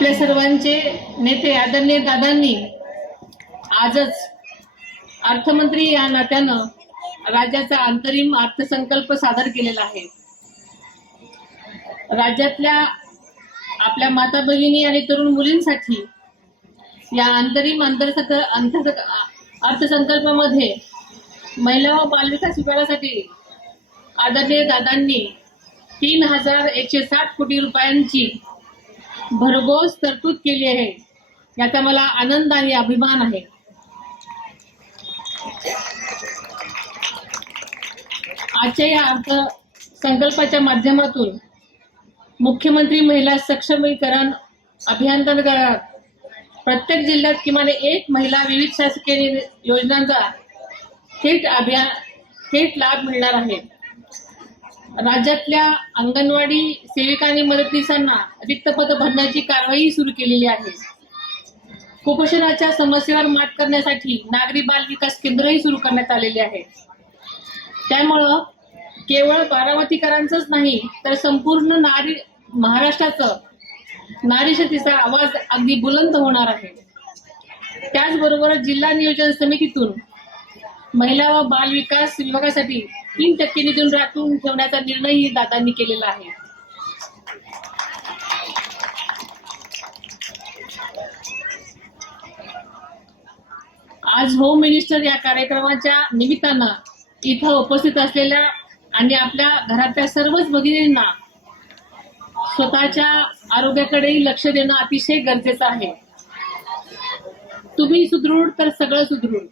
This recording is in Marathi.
सर्वांचे नेते आदरणीय दादांनी आजच अर्थमंत्री या नात्यानं राज्याचा अंतरिम अर्थसंकल्प सादर केलेला आहे. राज्यातल्या आपल्या माता भगिनी आणि तरुण मुलींसाठी या अंतरिम अंतर्सक अंतर अर्थसंकल्पामध्ये महिला व बालविकास विभागासाठी आदरणीय दादांनी तीन हजार एकशे साठ कोटी रुपयांची भरघोस तरतूद केली आहे. याचा मला आनंद आणि अभिमान आहे. आजच्या या अर्थसंकल्पाच्या माध्यमातून मुख्यमंत्री महिला सक्षमीकरण अभियांतर्गत प्रत्येक जिल्ह्यात किमान एक महिला विविध शासकीय योजनांचा थेट अभियान थेट लाभ मिळणार आहे. राज्यातल्या अंगणवाडी सेविका आणि मदतनीसांना रिक्त पद भरण्याची कारवाई सुरू केलेली आहे. कुपोषणाच्या समस्येवर मात करण्यासाठी नागरी बाल विकास केंद्रही सुरू करण्यात आलेले आहे. त्यामुळं केवळ बारामतीकरांचंच नाही तर संपूर्ण नारी महाराष्ट्राचं नारी शक्तीचा आवाज अगदी बुलंद होणार आहे. त्याचबरोबर जिल्हा नियोजन समितीतून महिला व बाल विकास विभागासाठी तीन टक्के निधून राखून ठेवण्याचा निर्णयही दादांनी केलेला आहे. आज होम मिनिस्टर या कार्यक्रमाच्या निमित्तानं इथं उपस्थित असलेल्या आणि आपल्या घरातल्या सर्वच भगिनींना स्वतःच्या आरोग्याकडेही लक्ष देणं अतिशय गरजेचं आहे. तुम्ही सुदृढ तर सगळं सुदृढ.